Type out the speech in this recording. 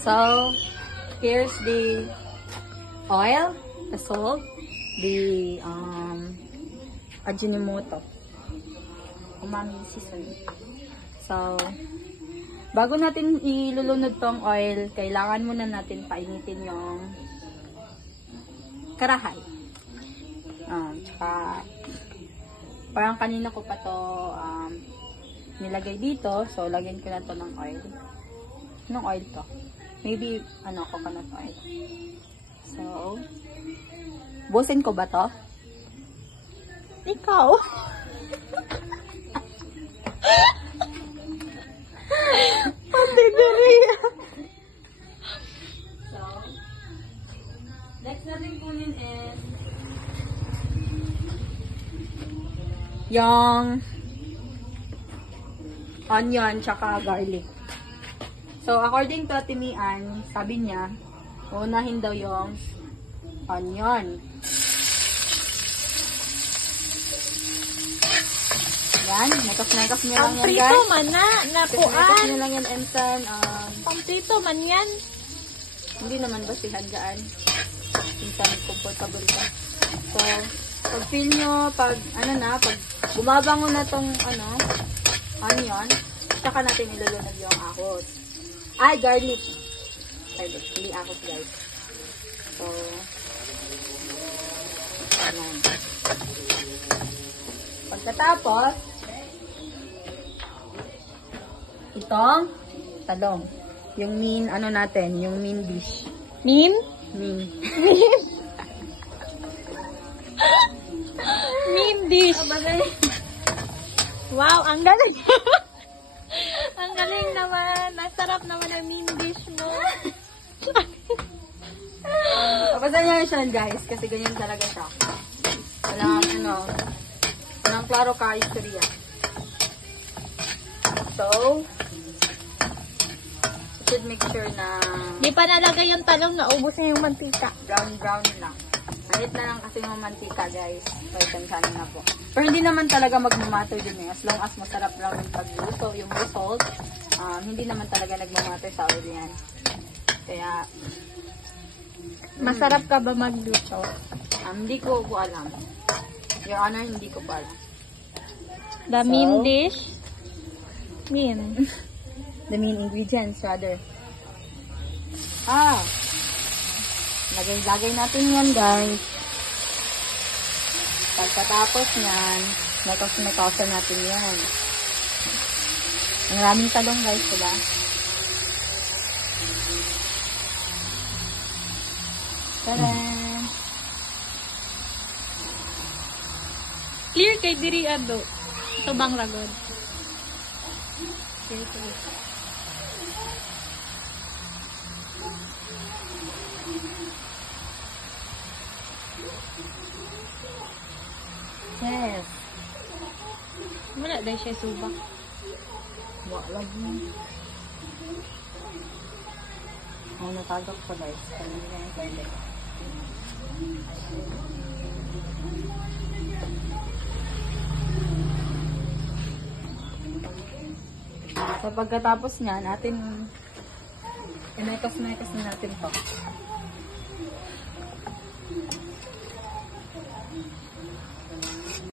So, here's the oil, the salt, the Ajinomoto. Umami seasoning. So, bago natin ilulunod tong oil, kailangan muna natin painitin yung karahay. Tsaka, parang kanina ko pa to nilagay dito. So, lagyan ko na to ng oil. Anong oil to? Maybe, coconut oil. So, busin ko ba to? Ikaw! Pati dali! So, next natin kunin is yung onion tsaka garlic. So, according to Ate Mian, sabi niya, unahin daw yung onion. Yan, nakap niya lang yan, guys. Pamprito man na, napuan. Nakap niya lang yan, Ensan. Pamprito man yan. Hindi naman basihan dyan. Ensan, comfortable ka. So, pag feel nyo, pag bumabango na tong, onion, saka natin ilulunod yung ahos. Ay, garlic. Garlic, hindi ahos, guys. So, ayan. Pagkatapos, itong talong. Yung main, yung main dish. Min? Main. Min dish. Wow, ang galing. Ang galing naman. Ang sarap naman ang min dish mo. Papasan nyo siya, guys, kasi ganyan talaga siya. Walang klaro ka istorya. So, should make sure na Di pa nalagay yung talong, naubos na yung mantika. brown lang. Maliit na lang kasi yung mantika, guys. So, tansanin na po. Pero hindi naman talaga magmamatter din eh. As long as masarap lang yung pagluto, yung result, hindi naman talaga nagmamatter sa oil yan. Kaya, Masarap ka ba magluto? hindi ko po alam. Your Honor, hindi ko po alam. The min dish? Min. The main ingredients, rather. Lagay natin yan, guys. Pagkatapos yan, nakos-nakosan natin yan. Maraming talong, guys, diba? Taran! Clear kay diri ado. Ito bang ragod? Clear kay. Yes. Wala dahil siya subak. Wala lagi. Natagak ko, guys. Kanina na yung pwede. So, pagkatapos niyan, inekos na natin to.